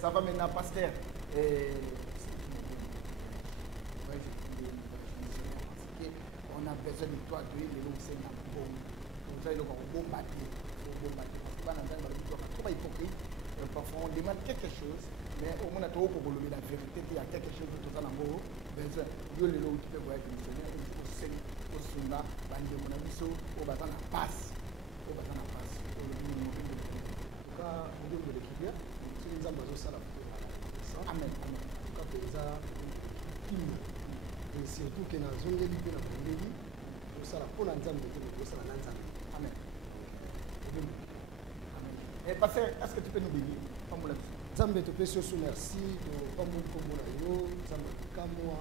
ça va maintenant, pasteur. On a besoin de toi, de les longs c'est un bon. Vous avez le bon bâti. Parfois on demande quelque chose, mais au moins on a la vérité, il y a quelque chose de tout ça dans le besoin. Dieu le long qui peut voir être missionnaire, il faut s'aimer, il faut se battre, il faut au bâton la passe. Au bâton la passe. En tout cas, nous devons l'équipe, c'est une ambassade ça la Amen. Amen. En tout cas, et surtout que dans la zone de l'Ibé, dans le pays, nous sommes pour l'ensemble de nous, nous sommes l'ensemble. Amen. Et pasteur, est-ce que tu peux nous bénir? Nzambe to pesi osu merci to pambo komona yo nzambe kamwa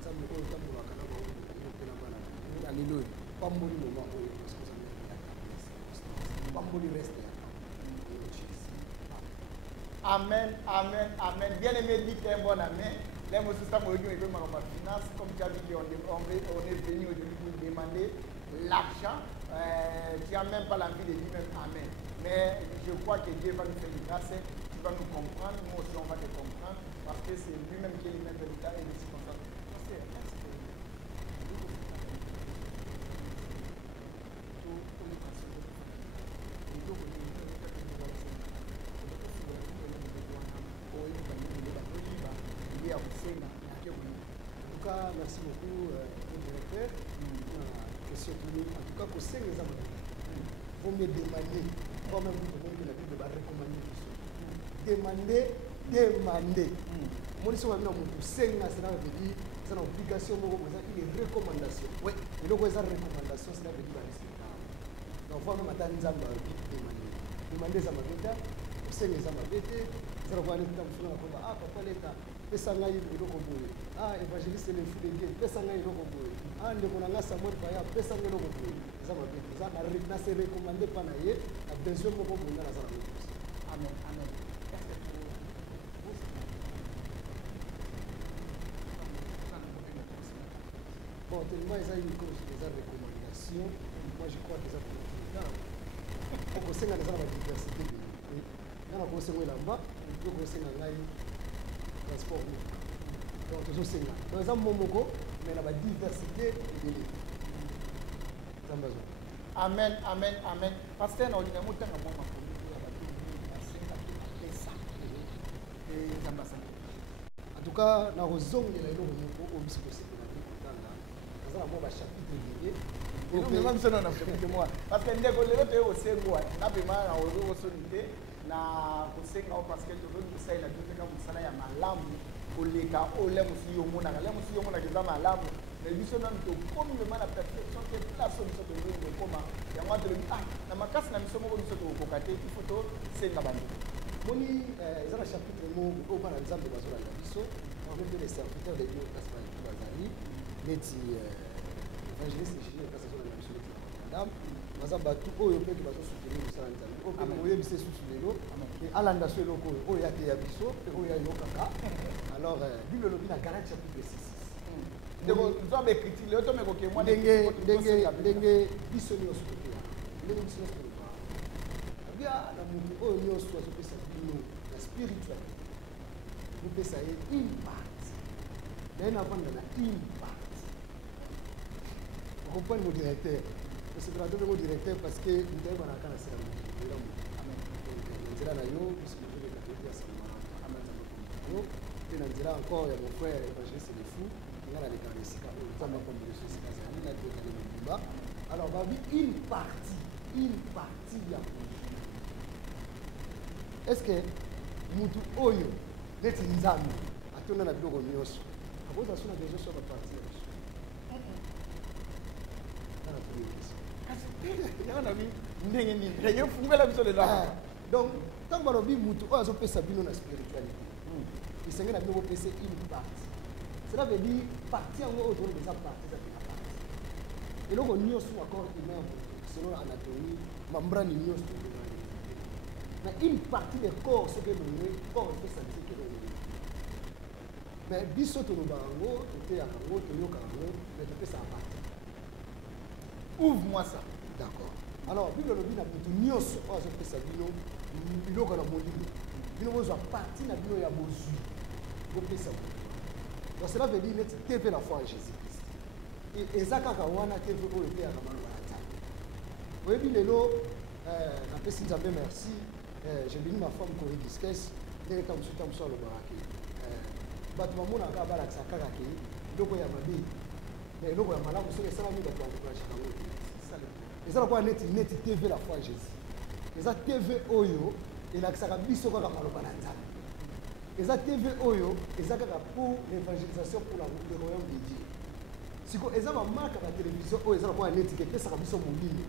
nzambe oyo tambola kana ba oyo pena bana alléluia pambo ni moma oyo pambo ni reste. Amen, amen, amen. Bien aimé, dites un bon amen. Les mots sont aujourd'hui et vraiment en finance. Comme tu as dit, on est venu aujourd'hui pour demander l'argent. Tu n'as même pas l'envie de dire même amen. Mais je crois que Dieu va nous faire une grâce. Tu vas nous comprendre. Nous aussi, on va te comprendre. Parce que c'est lui-même qui est le même résultat et les circonstances. En tout cas, merci beaucoup au directeur. Question clinique. En tout cas, pour ces raisons, il faut me demander, quand même, vous pouvez la Bible va recommander. Demander. Moi, je suis un homme pour ces raisons, cela veut dire c'est une obligation, une recommandation. Oui. Et donc, cette recommandation, cela veut dire donc, il faut même attendre demander. Demander ça m'a fait, pour ces raisons, ça m'a fait. Ça va aller dans le fond, ah, papa, l'État. Pesanga yi biloko boye ah évangéliste le fou de Dieu pesanga yi biloko boye ah ndeko na nga Samuel Paya pesanga biloko boye za mabete za na se recommander pa na ye a besoin moko boye na za na amen amen. Bon tellement ils ont une cause des recommandations moi je crois que ça peut on conseille dans la diversité dans la conseil là-bas on conseille dans la transport. Donc, toujours c'est là. Par exemple, Momoko, mais il y a la diversité de l'île. Amen, amen, amen. Pasteur, on a dit que en tout cas, dans la zone de l'île, on a un chapitre dédié. Parce que nous avons aussi na kusenga parce que tu veux que ça il a dit que vous ça ya malamu koleka ole musiyo mona le musiyo mona kiza malamu mais biso non to comme le mal à perfection que la solution de nous comment ya moi de ah na makasi na miso moko biso to kokate il faut to senga bandi moni za na chapitre mo au bana nzambe bazola na biso on met les serviteurs de Dieu parce que bazali neti évangéliste chez parce que na biso madame baza batu oyo pe bazo soutenir musala nzambe oyo bise susu lelo et alanda so eloko oyo ya te ya biso pe oyo ya yokaka alors bible lobi na Galates chapitre 6 ndeko nzambe écrit lelo to meko ke moi ndenge biso nyonso te ndenge biso nyonso te bia na mutu oyo nyonso azopesa bino na spirituel kopesa ye impact naye navanda na impact okomprendre mon directeur c'est pour la mon directeur parce que nous devons aller à la série. Amen. Nous allons aller au puisque nous devons aller à la Amen. Nous allons encore mon frère évangéliste c'est le fou. Nous allons aller dans les sikas. Nous allons comme les sikas. Nous allons aller dans le débat. Alors on va dire une partie de la politique. Est-ce que mutu oyo d'être nzambe atona na biloko nyonso. Comment ça sonne déjà sur la partie? Donc, tant que nous mutu oyo azopesa bino na spiritualité isenge na bino kopesa une partie cela veut dire partie yango oyo tolobeza eza partie eza pena partie eloko nyonso accord humain selon anatomie membrane nyonso na une partie de corps soki ebonge corps epesa biso tolobeli mais biso tolobaka yango toteyaka yango toyokaka yango mais topesaka partie. Ouvre-moi ça. D'accord. Alors, Bible le dit na mutu nyonso oyo azopesa bino biloko na molimo bino bozwa parti na bino ya bozwi bopesa donc cela veut dire neti TV la foi en Jésus-Christ eza kaka wana TV oyo eteyaka maloba na nzambe oyebi lelo napesi nzambe merci j'ai béni ma femme Corée Disques ndenge ta mosusu alobaka ke bato bamonaka balakisa kaka ke eloko ya mabe mais eloko ya malamu soki esalami bato baencouragaka yango eza lokola neti TV la foi en Jésus eza TV oyo elakisaka biso kaka maloba na nzambe eza TV oyo eza kaka pour l'évangélisation pour le royaume de Dieu siko eza bamarka batelevizio oyo eza lokola neti kepesaka biso molimo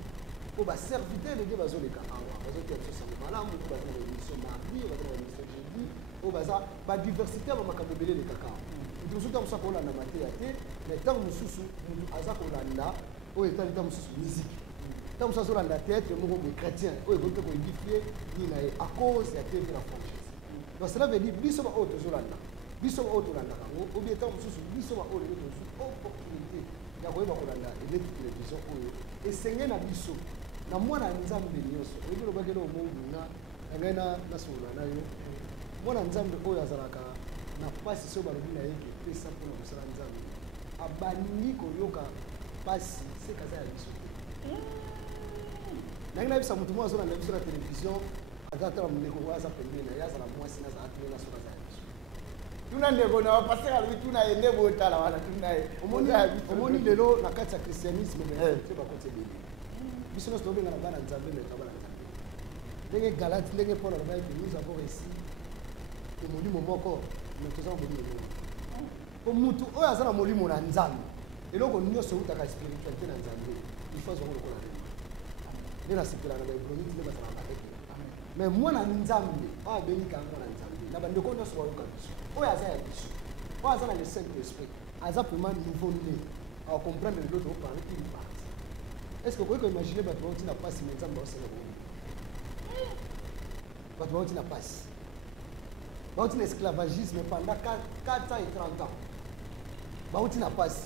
po baserviteur de Dieu bazoleka awa bazotia biso sango malamu po baza na émission mardi baza na émission jeudi oyo baza badiversité ya bamakambo ebele elekaka mutu mosusu ta mosusu akolanda mateya te mais ntango mosusu mutu aza kolanda oyo etali ta mosusu musique ntango mosusu azolanda théâtre moko boye chrétien oyo ekoki mpe koédifie nini na ye à cause ya TV la franchise donc cela veut dire biso baoyo tozolanda biso baoyo tolandaka yango obie ntango mosusu biso baoyo lelo tozwi opportunité ya koyeba kolanda eleki télévision oyo esenge na biso na mwana nzambe nyonso oyebi olobaki eloo monguna yangai nasolola na yo mwana nzambe oyo azalaka na pasi so balobi na ye kepesa mpona kosala nzambe abangi koyoka pasi sekaza ya biso te nangi nayebisa motu moko azolanda biso na télévision azatala mondeko oyo aza pembeni na ye azala mwasi nazala tuna na soki aza ya biso tuna ndeko na bapasteur alobi tuna ye nde botala wana tuna ye omoni lelo na kati ya christianisme te bakoti ebele biso nyonso tobengana bana nzambe me bana nzambe ndenge galate ndenge paul alobaki ke nous avons réussi ke molimo moko me toza na molimo moko po mutu oyo aza na molimo na nzambe eloko nyonso eutaka spiritualité na nzambe il faut azongo lokola nde nde nasepelaka na baebronite nde bazala bareke mais mwana nzambe oyo abelikaka mwana nzambe na bandeko nyonso bayoka biso oyo aza ya biso oyo aza na le saint esprit aza vraiment niveau nde akomprendre lelo toparle une partie est-ce que vous pouvez imaginer que vous avez une passe maintenant dans le Sénégal? Vous avez une passe. Vous avez un esclavagisme pendant 4 ans et 30 ans. Vous avez une passe.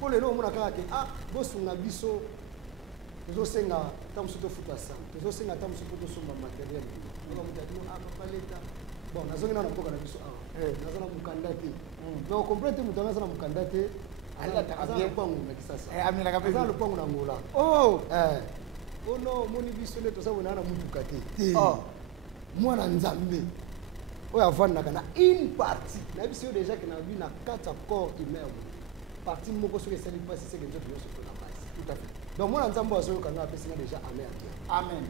Pour les gens, vous avez dit ah, vous avez un biso. Vous avez un temps de foot à ça. Vous avez un temps de foot à matériel. Vous avez dit ah, papa l'État. Bon, nous avons un peu de biso. Nous avons un candidat. Mais vous comprenez que nous avons un candidat. aza lopango na kisasa aza lopango na ngola ono moni biso nde toza bonana mutuka te mwana nzambe oyo avandaka na une partie nayebi si yo déjà ke na bi na 4 corps humain partie moko soki esali mpasi seke nzoto nyonso tona mpasi tout à fait donc mwana nzambe oyo azoyokanga apesinga déjà amen amen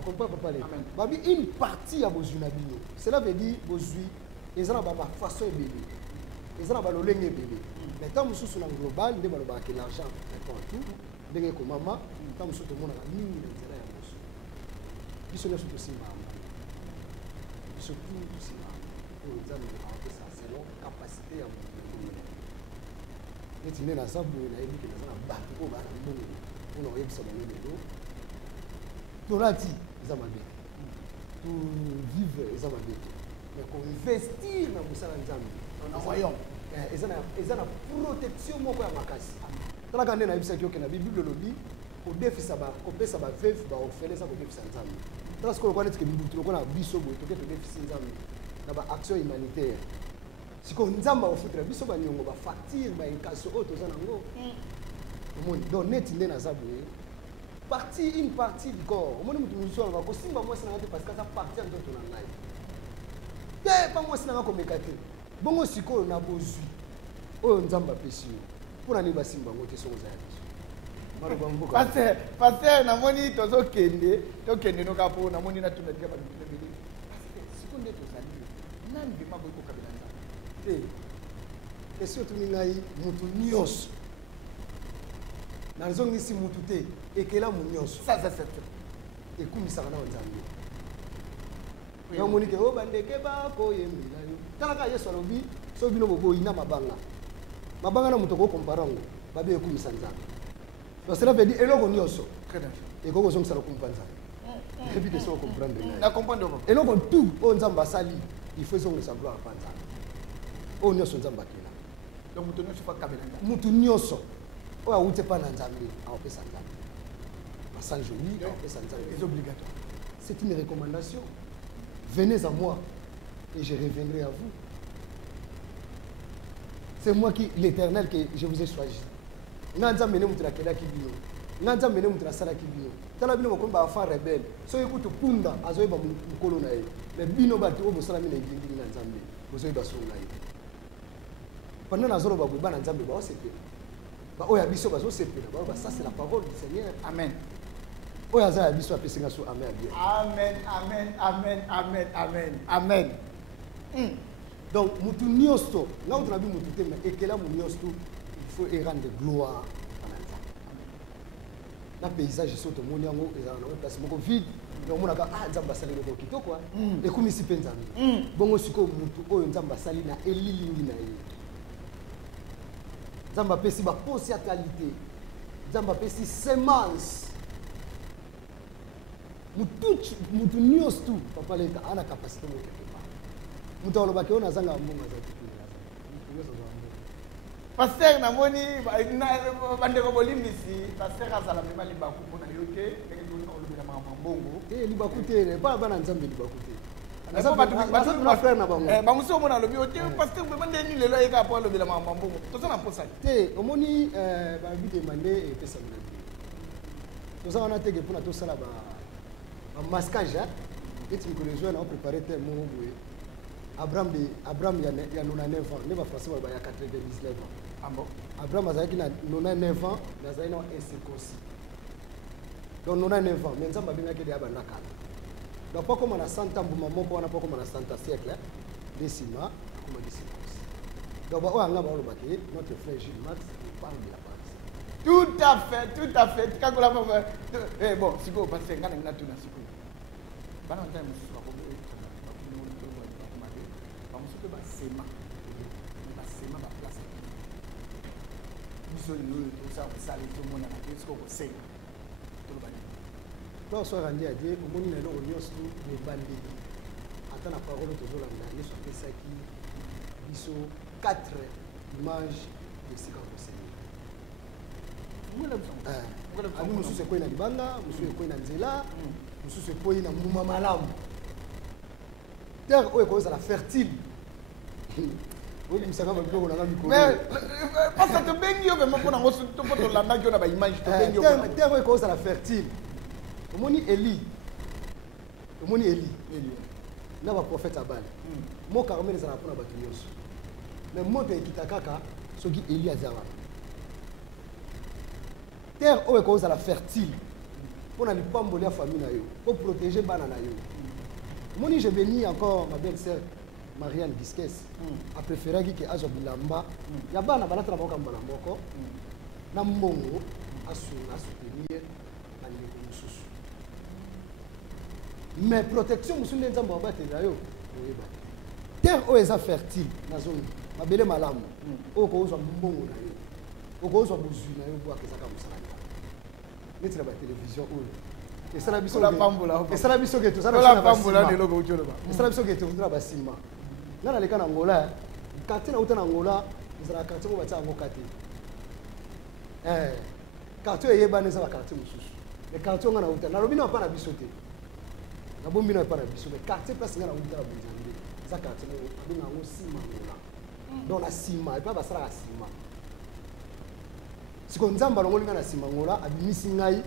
okompa papa le babi une partie ya bozwi na bino cela veut dire bozwi eza na bafaçon ebele eza na balolenge ebele mais tant mosusu na global nde balobaka ke l'argent répond à tout ndenge ekomama tant mosusu tomonaka mingi na nzela ya mosu biso nyonso tosimbama biso tu tosimbama oyo nzambe awapesa selon capacité ya motu neti nde naza boye nayebi ke naza na bato oyo baa na mbongo mpona koyebisa bango lelo tolati eza mabe tovivre eza mabe te mais koinvestir na mosala nzambe na royaume eza na protection moko ya makasi talaka nde nayebisaki oke na bible elobi kodefisa kopesa baveve baorfele eza kodefisa nzambe tala sikoyo lokwa netike mbutu lokola biso boye toke todefisi nzambe na baaction humanitaire sikoyo nzambe aofutela biso baniongo bafacture bainkaso oyo toza nango omoni donc neti nde naza boye une partie du corps omoni motu mosusu wana bakosimba mwasi nanga te parce que aza partie ya nzoto na ngai te pa mwasi nanga komeka te bongo sikoyo na bozwi oyo nzambe apesi yo mpona nini basimba yango te soki oza ya biso maloba mboka paster namoni tokende noka mpo namoni natuna tika babibile ebele siko nde tozali nani vema boyi kokabela nzambe te esi otuni ngai motu nyonso nazongisi motu te ekelamu nyonso ekumisaka na nzambe yamonike oyo bandeke bakoyembela yo talaka yesu alobi so bino boboyi na mabanga na moto okokompara yango babe ekumisa nzambe donc cela veut dire eloko nyonso ekoki kozongisa lokumpa nzambe ebi te so okomprendre eloko tu oyo nzambe asali il faut ezongisa gloire pa nzambe oyo nyonso nzambe akela donc moto nyonso fakabela nzambe motu nyonso oyo awuti epa na nzambe aopesa nzambe basan joli aopesa nzambe c'est obligatoire c'est une recommandation venez à moi et je reviendrai à vous. C'est moi qui, l'Éternel, que je vous ai choisi. Nanza mene mutira keda kibino. Nanza mene mutira sala kibino. Tala bino ko ba fa rebelle. So ekutu punda azoy ba mukolo na ye. Mais bino ba to bo sala mina ngindi na Nzambe. Bozoy ba so na ye. Pendant na zoro ba bu ba na Nzambe ba sepe. Ba oya biso ba zo sepe. Ba ça c'est la parole du Seigneur. Amen. Oya za biso apesinga so amen bien. Amen, amen, amen, amen, amen, amen. Donc mutu nyosto, nga on a vu mutu te mais ekela mu nyosto, il faut y rendre gloire à Nzambe. Na paysage soto moni yango ezala na place moko vide, donc mona ka Nzambe asali ko kitoko quoi. Et comme ici Nzambe. Bongo siko mutu oyo Nzambe asali na elilingi na ye. Nzambe apesi ba potentialité. Nzambe apesi semence. Mutu nyosto papa leta ana capacité mo quelque part. Mutu olobaki ona zanga mbongo za tukuna. Pasteur namoni bandeko bolimbisi pasteur azala mema libaku mpona yoke ndenge tozona olobela makambo mbongo libaku te pa bana Nzambe libaku te bamosi omona alobi ote pasteur mema ndeni lelo ayeka po alobela makambo mbongo toza na mposa te omoni babi demande epesamina te toza wana teke mpona tosala bamasquage eti mikolo ezwa na opréparé te moko boye Abraham il y a 99 ans, il y a 99 ans. Ah bon? Abraham a 99 ans, il a incirconcis. Donc 99 ans, mais ça m'a bien dit qu'il y a un nakal. Donc pas comme on a 100 ans, on n'a pas comme on a 100 siècles, décima, comme on dit circoncis. Donc on a notre frère Gilles Max, il parle de la parole. Tout à fait. Quand on l'a fait, bon, si vous passez, quand on a tout dans ce coup. Pendant un temps, basema baplace biso lelo tosala kosala tomona na te siko kosenga tolobani donc so randi à Dieu omoni na eloko nyonso ebandeli ata na parole tozolanda yesu apesaki biso 4 images esika kosenga abi mosusu ekwei na libanga mosusu ekwei na nzela mosusu ekwei na mbuma malamu terre oyo ekozala fertile. Oui, mais parce que tu bengi yo même pour nango to poto landa yo na ba image to bengi yo. Terre ko ça la fertile. Omoni Eli. Na ba prophète abal. Mo Carmel ezala pona ba tunyoso. Mais mo te kitakaka soki Eli azala. Terre o ko ça la fertile. Pona lipambo ya famille na yo, pour protéger bana na yo. Omoni je bénis encore ma belle-sœur Marianne Gisques a préféré que azo bilamba ya bana balatra boka mbala moko na mbongo asuna soutenir bande mususu mais protection mususu nzamba batela yo oyeba terre o eza fertile na zone mabele malamu o ko uzwa mbongo na yo o ko uzwa buzui na yo bo akezaka musala neti na ba télévision oyo esala biso ke tosala la pambola lelo ko utoloba esala biso ke tosala basima nana leka na Angola quartier na uta na Angola ezala quartier mo batia ngo quartier quartier yeba neza ba quartier mususu mais quartier ngana uta na lobina pa na biso te na bombina pa na biso mais quartier place ngana uta na Benzambe za quartier mo abina ngo sima ngola donc na sima et pas basala la sima siko nzamba longo linga na sima ngola abimisi ngai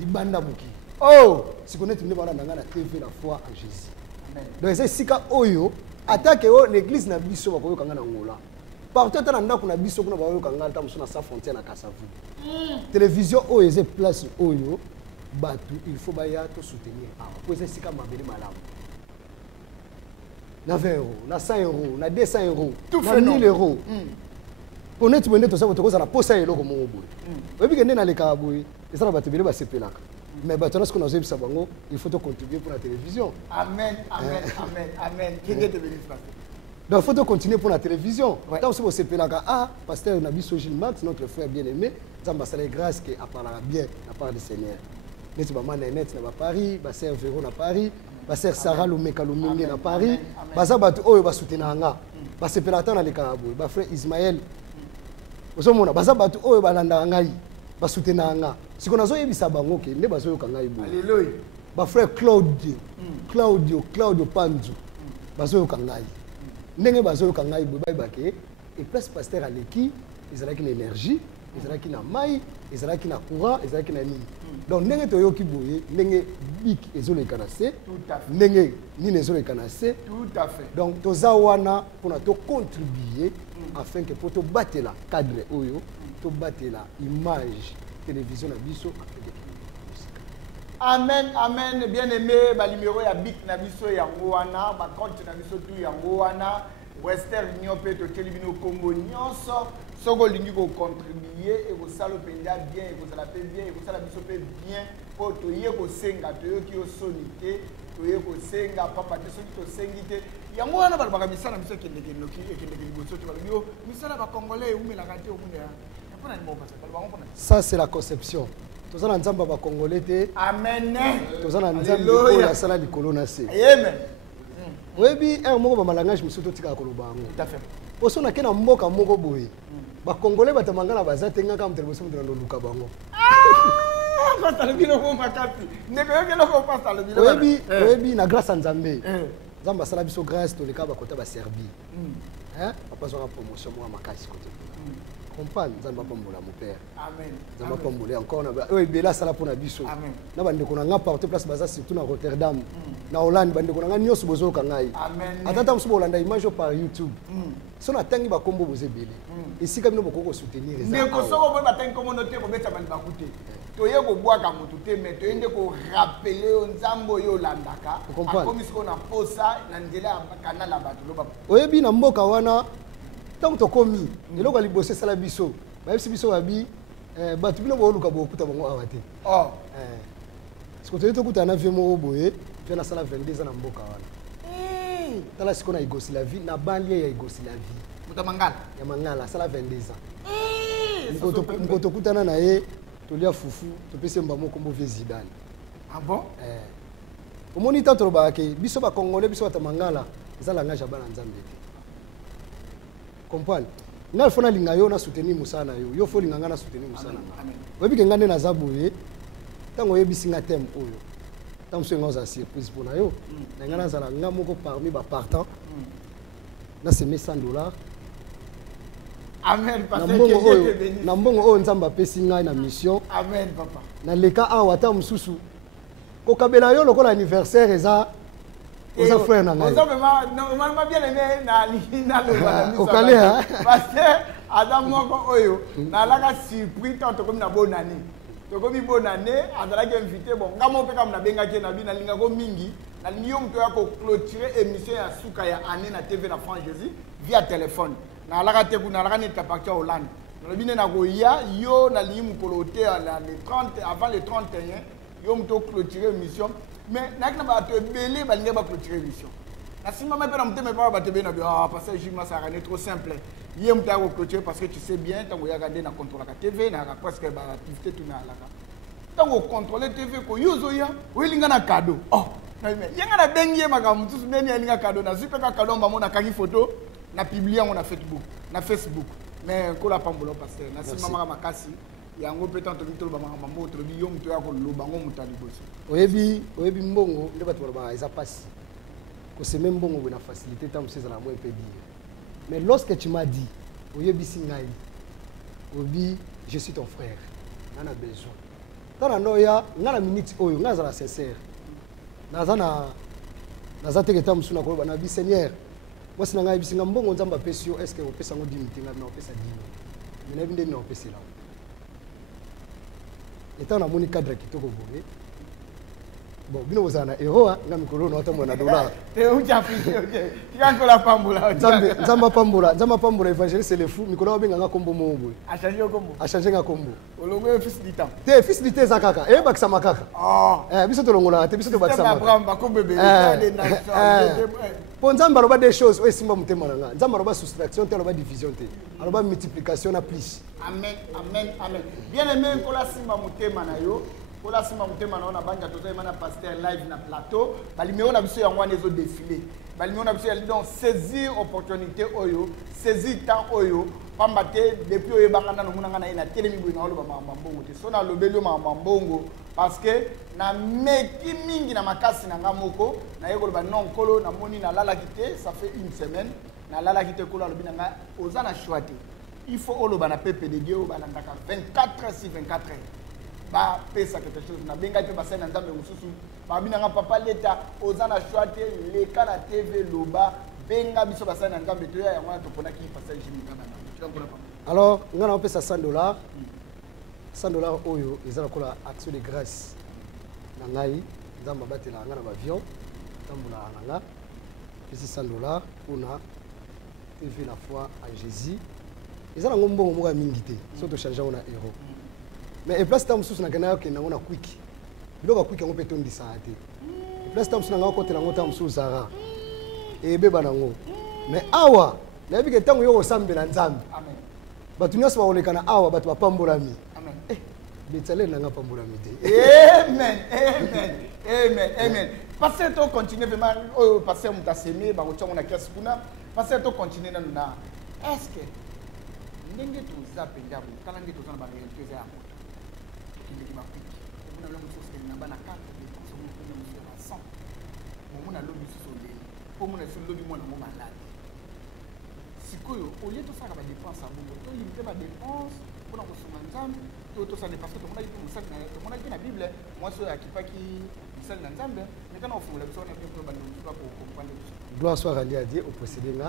libanda buki oh siko netu nde bana ngana TV la foi en Jésus amen donc c'est sika oyo attaque l'église na biso bakoyo kanga na ngola partout na ndako na biso kuna bakoyo kanga ta musuna sa frontière na Kasavu télévision oyo eze place oyo batu il faut baya to soutenir pour ese sika mabele malamu na 20 euros na 100 euros na 200 euros na 1000 euros pour net bonne to sa to za na posa eloko mo boy obi kende na leka boy esa na batu bele ba sepelaka mais bato na ce qu'on a observé bango il faut contribuer pour la télévision amen qui te bénisse donc il faut continuer pour la télévision tant que c'est pelaka pasteur Nabiso Gilles Max notre frère bien-aimé nzamba sala grâce que a parlera bien la part du Seigneur neti ba mana net na Paris ba sœur Véro na Paris ba sœur Sarah Lumeka Lumingi na Paris baza bato oyo ba soutenanga ba sepelata na lekabo ba frère Ismaël osomona baza bato oyo balanda ngai ba soutenanga siko nazo yebisa bango ke nde bazo yoka ngai bo alléluia ba frère Claudio Panzu bazo kangai ndenge bazo kangai bobai bake et place pasteur Aleki ezalaki na énergie ezalaki na mai ezalaki na courant ezalaki na nini donc ndenge toyoki boye ndenge bik ezoleka na se ndenge nini ezoleka na se tout à fait donc toza wana pona to contribuer afin que poto batela cadre oyo to batela image télévision na biso amen amen bien aimé ba numéro ya bik na biso yango wana ba compte na biso tu yango wana Western Union pe to telibino Congo nyonso soko lingi ko contribuer et ko sala penda bien et ko sala pe bien et ko sala biso pe bien po to ye ko senga to yo ki o sonité to ye ko senga papa te so to sengité yango wana ba ba misala biso kende kende loki e kende kende boso to ba yo misala ba congolais umela kate o munda pona ni moko ça c'est la conception toza na nzamba ba congolais te amen toza na nzamba ko ya sala likolo na se amen webi moko ba malangage musuto tika ko lobango tout à fait oso na kena mboka moko boye ba congolais batamangana bazatenga kama teleboso mutana luka bango pasta le bino ko makati ndeko yoke loko pasta le bino webi na grâce à Nzambe Nzamba sala biso grâce to leka ba kota ba Serbie papa zo promotion moi makasi côté comprendre Nzamba pambola mon père amen Nzamba pambola encore na bela sala pona biso amen na bande ko na nga partout place baza surtout na Rotterdam na Hollande bande ko na nga nyoso bozo ka ngai amen atata mso bolanda image par YouTube so na tangi ba kombo boze belé esika bino boko soutenir eza ndeko soko boye batangi kombo note ko beta bali bakute to ye ko bwaka mutu te mais to yende ko rappeler Nzambo yo landaka akomi siko na posa na ndela kana la bato lo ba oyebi na mboka wana tant to komi eloko liboso sala biso ba biso babi bato bino bo luka bo kuta bango awate siko to yeto kuta na vie mo boye je na sala 22 ans na mboka wana tala siko na Yougoslavie na banlieue ya Yougoslavie mutamangala ya mangala sala 22 ans mkoto kutana na ye tolia fufu topese mbamo kombo vie Zidane ah bon omoni ta toroba ke biso ba congolais biso batamangala ezala nga jabana Nzambe te comprendre nga fona linga yo na soutenir musana yo fo linga nga na soutenir musana webi ke ngane na zaboye tango yebisi nga thème oyo tango so ngoza surprise pour na yo na nga na zala nga moko parmi ba partant na se $100 amen parce que Dieu te bénisse na mbongo oyo Nzamba pesi ngai na mission amen papa na leka awa ta mususu ko kabela yo lokola anniversaire eza oza frère na ngai oza vraiment bien aimé na le okale ha parce que adam moko oyo na laka surprise tant comme na bonne année to comme bonne année azalaki invité bon ngamo pe comme na bengaki na bina linga ko mingi na liyo mto ya ko clôturer émission ya suka ya année na TV na France Jésus via téléphone na laka te kuna laka ne tapaki Hollande na bina na ko ya yo na limu kolote na le 30 avant le 31 yo mto clôturer émission mais nakina ba to belé ba linga ba clôturer émission na sima ma pena mteme pa ba te bena ah parce que jima ça est trop simple yé mta ko clôturer parce que tu sais bien tango ya regarder na contrôler la TV na presque ba activité tout na laka tango contrôler TV ko yozo ya welinga na cadeau oh yenga na bengie makamu tusu beni alinga cadeau na zipe ka cadeau mba mona kangi photo na publier ngo na Facebook mais ko la pambolo pasteur na sima maka makasi yango peut-être to bitolo ba mambo to bi yom to ya ko loba ngo mutali boso oyebi mbongo nde bato ba eza passe ko se même mbongo na facilité tant c'est la moins pédi mais lorsque tu m'as dit oyebi singai obi je suis ton frère nana besoin tana noya ngana minute oyo ngaza la sincère naza te keta musuna ko bana bi Seigneur moi sina ngai bisinga mbongo Nzamba pesi yo est-ce que opesa ngo dignité nga na opesa dino mina binde na opesa la étant na moni cadre kitoko boye bon bino bozana héros nga mikolo na otambo na dollar te uja fiki okay tikango la pambula Nzamba pambula évangéliste c'est le fou mikolo benga nga kombo mo boye a changer nga kombo olongo fils ditam te fils dité zakaka e bakisa makaka biso to longola te biso to bakisa makaka Abraham ko bébé des nations pour Nzamba aloba des choses oyo simba mutema nanga Nzamba aloba soustraction te aloba division te aloba multiplication na plus amen bien aimé ko la simba mutema na yo ko la simba mutema na ona banja tozo emana pasteur live na plateau balimeo na biso yango wana ezo défiler donc saisir opportunité oyo, saisir temps oyo, pambate depuis oyo bangana no munanga na ina telemi bwina olo ba mambongo te. So na lobelo mambongo parce que na meki mingi na makasi na ngamoko na yeko ba non kolo na moni na lala kité, ça fait une semaine na lala kité kolo lobi na nga ozana choité. Il faut olo ba na pepe de Dieu ba landaka 24 heures sur 24 heures. Ba pesa quelque chose na benga pe basana nzambe mususu ba binanga papa leta ozana choité le kana TV loba benga biso basana nzambe to ya ngwana to pona ki passage jimikana na. Alors, on a payé $100. $100 oyo, ils ont la action de grâce. Nangai, dans ma batte là, on a un avion, tamboula nanga. Et c'est $100 on a fait la foi en Jésus. Ils ont un bon moment à mingité, surtout changer on a héros. Mais et place tam sous na gana que na on a quick. Biloko quick on peut ton disate. Et place tam sous na ngako te na ngota msou zara. Et beba nango. Mais awa na yebi ke tango yo osambe na nzambe. Amen. Batu nyonso baolekana awa batu bapambolami. Amen. Betsalel nanga pambolami te. Amen. Amen. Amen. Amen. Passer to continuer vraiment oh passer mutaseme ba ko na kiasi kuna. Passer to continuer na. Est-ce que ndenge to zapenda bu kala nge to sana ba réalité za yango. Kindi ki ba piki. Muna lo muso se na bana carte de so mo ko muso na 100. Muna lo biso so le. Po muna so lo bi mona mo malade. Sikoyo au lieu de faire des dépenses à bout, to limiter ma dépense pour na kosoma nzambe, to ça dépense to mona ki musali na to mona ki na Bible, moi so akipaki musali na nzambe, mais quand on fungula biso na Bible ba ndo ko comprendre biso. Gloire soit rendue à Dieu au posséder nga.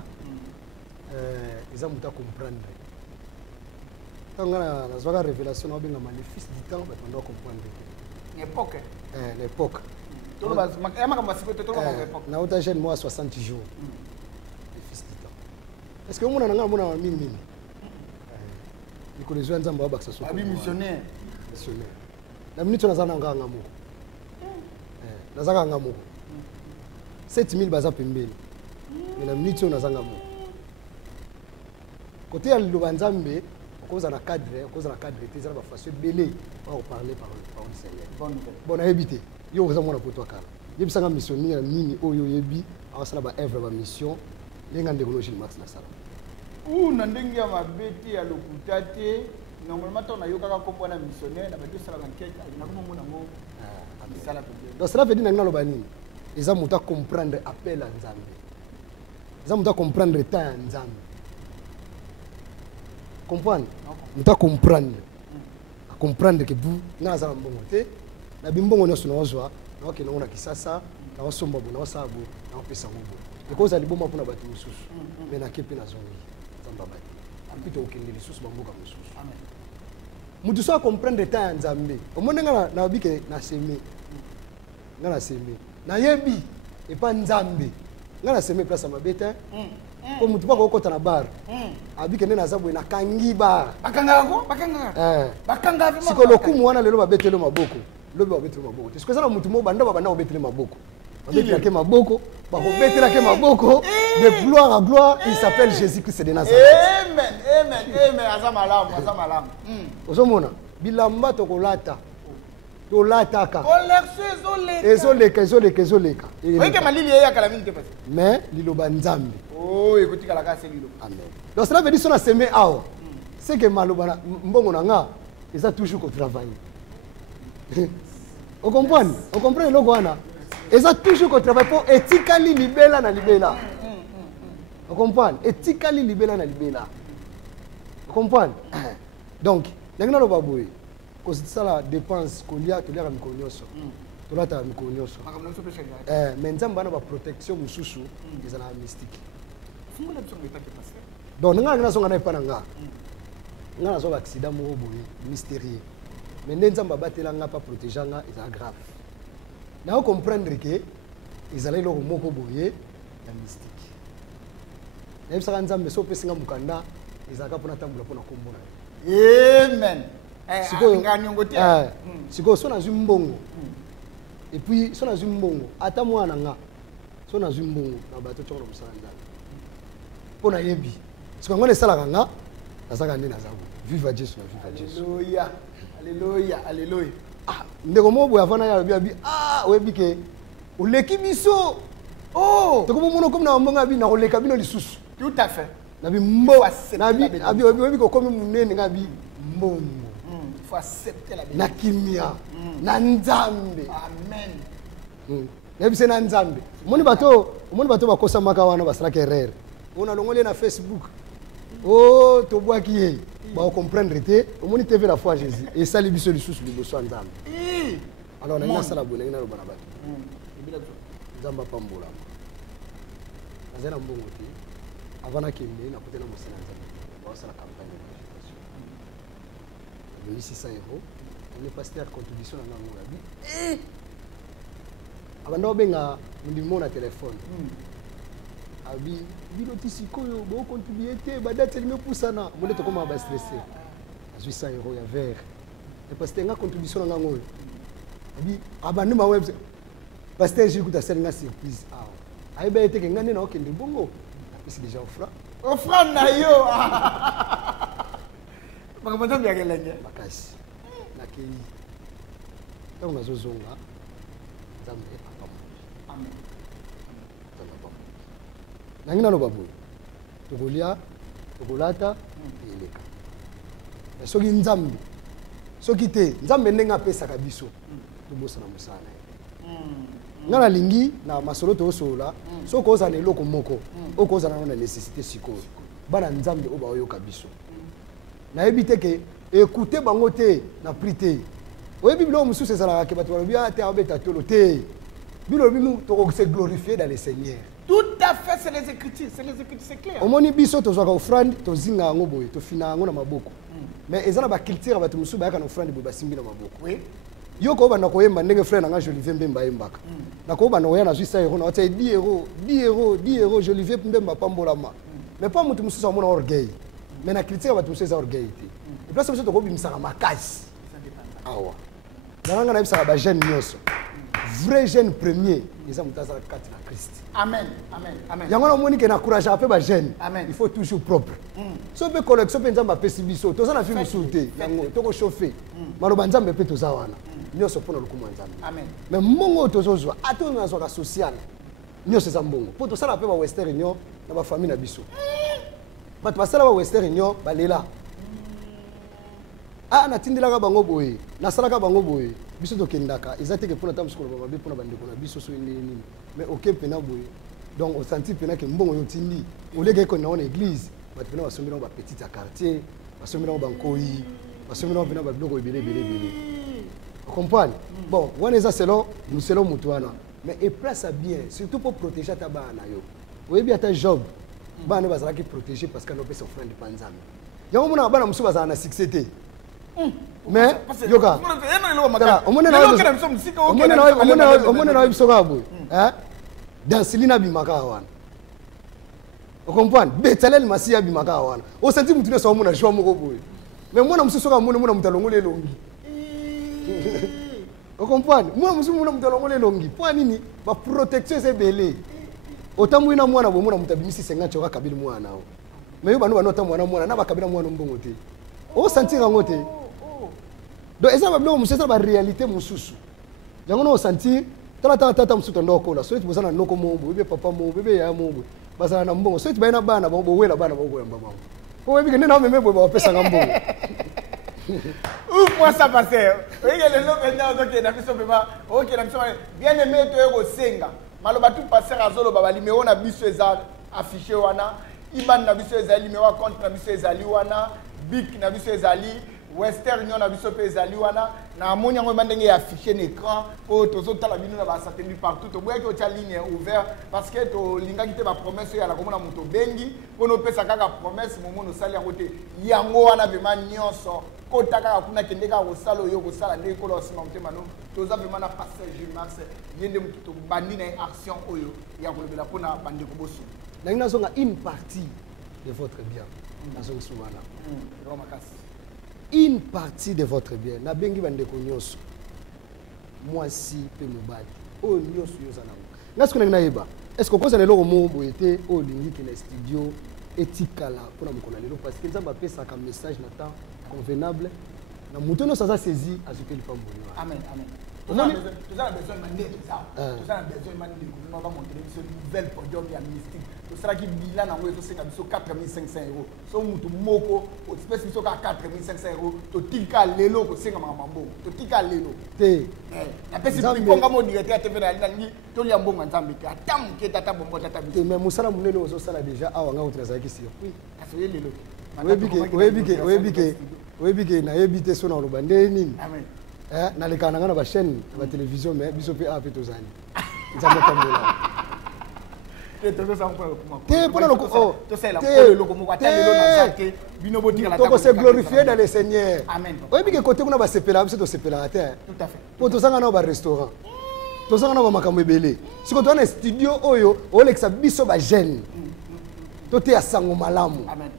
Ils ont muta comprendre. Tant nga na zwaka révélation na benga les fils du temps ba ndo comprendre. L'époque. L'époque. To ba ma ka masiko to ba l'époque. Na ota jeune moi 60 jours. Est-ce que vous avez un mini? Les gens ont un missionnaire. La minute, on a un amour. 7000 baza pembeni. Mais la minute, on a un amour. Côté à l'Oubanzambe, à cause de la cadre, ils ont fait belé pour parler par le Seigneur. Bon, à éviter. Il y a un pour toi. Il y a un missionnaire, mini, oyo, yebi, à ça, œuvre, mission. Ou nandenge ya mabeti ya lokuta te normalement on a yoka kombo na missionnaire na badio sala enquête na ko mona mo sala peut. Donc cela veut dire na loba nini eza muta comprendre appel à Nzambe. Eza muta comprendre temps ya Nzambe. Comprendre? Muta comprendre. Comprendre que bu na za mbongo te na bimbongo nyoso na wazwa na wakena ona kisasa na wasomba bona wasabu na opesa ngobo. Because aliboma pona batu mususu mais na kepe na zongi zamba bati apito okendeli susu bamboka mususu amen mutu so comprendre ta ya Nzambe omone nga na bike na seme nga na seme na yebi e pa Nzambe nga na seme place mabeta ko mutu ba ko kota na bar abike ne na zabwe na kangi bar bakanga sikolo kumu wana lelo babetelo maboko lobi babetelo maboko te sikoza na mutu mo banda baba na obetelo maboko. Avec Maboko, de gloire à gloire, il s'appelle Jésus-Christ de Nazareth. Amen, amen, amen. Azamalam, azamalam. Ozomona, bilamba tokolata. Tolataka. Ezoleka. Oui, que malili ya kalamini te passe. Mais liloba Nzambe. Oh, écoutez la grâce lilo. Amen. Donc cela veut dire qu'on a semé awa. C'est que maloba mbongo nanga, ils ont toujours travaillé. On comprend? On comprend le goana. Ils ont toujours travaillé pour éthiquement libéla na libéla. Vous comprenez? Éthiquement libéla na libéla. Vous comprenez? Donc, nous avons baboué. Quand ça la dépense qu'on y a, tu l'as mis connaissance. Tu l'as mis connaissance. Mais nous avons une protection mususu, ils ont la mystique. Donc, nous avons un pas nanga. Nous avons un accident mystérieux. Mais nous avons pas protéger, c'est grave. Nous comprendre que ils allaient leur moko boyer la mystique. Même ça Nzambe so pesinga mukanda izaka pona tambula pona kombona. Amen. Siko so na zumbongo. Et puis so na zumbongo ata mwana nga. So na zumbongo na bato choro musala Nzambe. Pona yebi. Siko ngone sala kanga azaka ndina zako. Viva Jésus, viva Jésus. Alléluia. Alléluia, alléluia. Ndeko mobo ya fana ya bi oyebi ke uleki biso Oh! Tu comprends comme na mbonga bi na koleka bino lisusu. Tout à fait. Na bi mbo na bi abi ko comme munene ngabi mbongo. Il faut accepter la bénédiction. Na kimia. Na nzambe. Amen. Nabi se na nzambe. Omoni bato bakosa maka wana basalaka erreur. On longoli na Facebook. Oh, to boaki ye. Ba comprendre te. Omoni TV la foi Jésus et ça libiso lisusu liboso nzambe. Alors na ina sala bona ina lo bana bato. Nzamba pambola. Azana mbongo te. Avana kembe na kotela mosala nzambe. Ba sala campagne d'évangélisation. Le 600 €. On est pasteur contribution na ngango la bi. Abanda benga ndimo na téléphone. Abi bino tisikoyo bo contribuer te ba date lime pusana. Mole to koma ba stressé. 800 € ya verre. Et pasteur nga contribution na ngango. Abi abandi ma web pasteur j'ai écouté ça nga surprise. Ah. Ai ba été que ngane na okende bongo. C'est déjà offrant. Offrant na yo. Bakamoto bya kelenge. Makasi. Na kei. Donc nazo zonga. Nzambe papa. Amen. Nangina lo babu. Tokolia, tokolata, eleka. Soki nzambe. Soki te, nzambe ndenga pesa kabiso. Tobosa na musana. Ngana lingi na masolo to sola. Soko oza na eloko moko. Oko oza na nécessité sikoyo. Bana nzambe oba oyo kabiso. Na ebite ke écouter bango te na prité. Oyebi bilo mususu ezala ke bato balobi ate abeta tolo te. Bilo bino to se glorifier dans le Seigneur. Tout à fait, c'est les Écritures, c'est clair. Omoni biso to zwaka offrande to zinga ngo boye to fina ngo na maboko. Mais ezala ba culture bato mususu ba yaka na offrande boye basimbi na maboko. Oui. Yo ko bana koyemba ndenge frère nanga Jolivier Mbemba yembaka. Na ko bana oya na 800 € na ota 10 € Jolivier Mbemba pambolama. Mais pas mutu mususu amona orgueil. Mais na culture bato mususu orgueil te. Et place mususu to ko bimisaka makasi. Awa. Nanga na bisaka ba jeune nyonso. Vrai jeune premier, ils ont mutaza 4 na Christ. Amen. Amen. Amen. Yango na moni ke na courage a pe ba jeune. Amen. Il faut toujours propre. So pe collection pe nzamba pesi biso, to za na film souté, yango to ko chauffer. Maloba nzambe pe to za wana. Nyonso pona lokumu nzambe. Amen. Mais mongo to zozwa, ato na zo ka social. Nyonso za mbongo. Po to sala pe ba western union na ba famille na biso. Bato basala ba western union balela. Ah na tindilaka bango boye, na salaka bango boye. Biso to kendaka, ezate ke pona tamu skolo ba be pona bandeko na biso so nini. Mais OK pena boye. Donc on sentit pena ke mbongo yo tindi. Olege ko na on église, bato pena basombi na ba petit quartier, basombi na bankoi, basombi na pena ba biloko ebele. Vous comprenez? Bon, wana eza selon mutu wana. Mais et place bien, surtout pour protéger ta bana yo. Oyebi ata Job, bana bazala ki protéger parce que no pesa offrande panzambe. Yango mona bana musu bazala na succès te. Mais yoka omone na biso ka boye dans silina bimaka wana o comprendre betalel masia bimaka wana o senti mutu ne so omona joie moko boye mais mona musu soka mona mutalongole longi o comprendre mona musu mona mutalongole longi po nini ba protection c'est belé otamwi na mwana bo mona mutabimisi 50 choka kabili mwana o mais yo bano banota mwana na bakabila mwana mbongo te o sentir ngo te. Donc eza ba blo mususu ba réalité mususu. Yango no sentir tata mususu ndoko la. So tu bozana noko mombo, bebe papa mombo, bebe ya mombo. Basana na mbongo. So tu baina bana ba bo wela bana ba ko yamba mama. Ko webi kende na meme bo ba pesa ngambongo. Où moi ça passer? Oye le lo benda ozoke na biso beba. OK na biso bien aimé to ego senga. Maloba tout passer azolo baba limeo na biso eza affiché wana. Iban na biso ezali mewa compte na biso ezali wana. Big na biso ezali Western Union na biso pe ezali wana na amoni yango bandenge ya afficher l'écran po tozotala bino na ba satellite partout to boya ko tia ligne ouvert parce que to lingaki te ba promesse ya la komona muto bengi pono pesa kaka promesse momo no sali yango te yango wana bema nyonso kota kaka kuna kende ka ko sala yo ko sala ndeko ko lo sima mutema no toza bema na pasteur Jules Max yende mutu to bandi na action oyo ya ko lebela pona bande ko bosu na ina zonga une partie de votre bien na zonga soumana une partie de votre bien na bengi bandeko nyonso mwasi pe mobali o nyonso yozana ngasko na yeba est-ce que koza lelo mo boyete o lingi ke na studio etikala pona mokona lelo parce que nzamba pesa ka message na temps convenable na muto no saza saisi azuke lipambo. Amen. Tout ça, besoin de manier ça. Tout ça, besoin de manier. Nous avons montré une nouvelle podium et mystique. Tout ça qui bilan en web, c'est 4500 euros. So mutu moko, au espèce de 4500 euros. To tika lelo ko senga mambo. To tika lelo. Te. La personne qui ponga mo directeur TV na lingi, to liambo nzambe te. Atam ke tata bombo tata bi. Mais musala munene ozo sala déjà awanga utraza ki circuit. Asoye lelo. Webike na yebite so na lobande nini. Amen. Na le kananga na ba chaîne ba télévision mais biso pe ape tozani. Nzambe tambola. Te pona loko to sala ko loko mo kwata lelo na zate bino botika la toko se glorifier dans le Seigneur. Amen. Webike côté kuna ba sepela biso to sepela terre. Tout à fait. Po tozanga na ba restaurant. Tozanga na ba makambo ebele. Siko to na studio oyo olekisa biso ba jeune. To te asango malamu. Amen.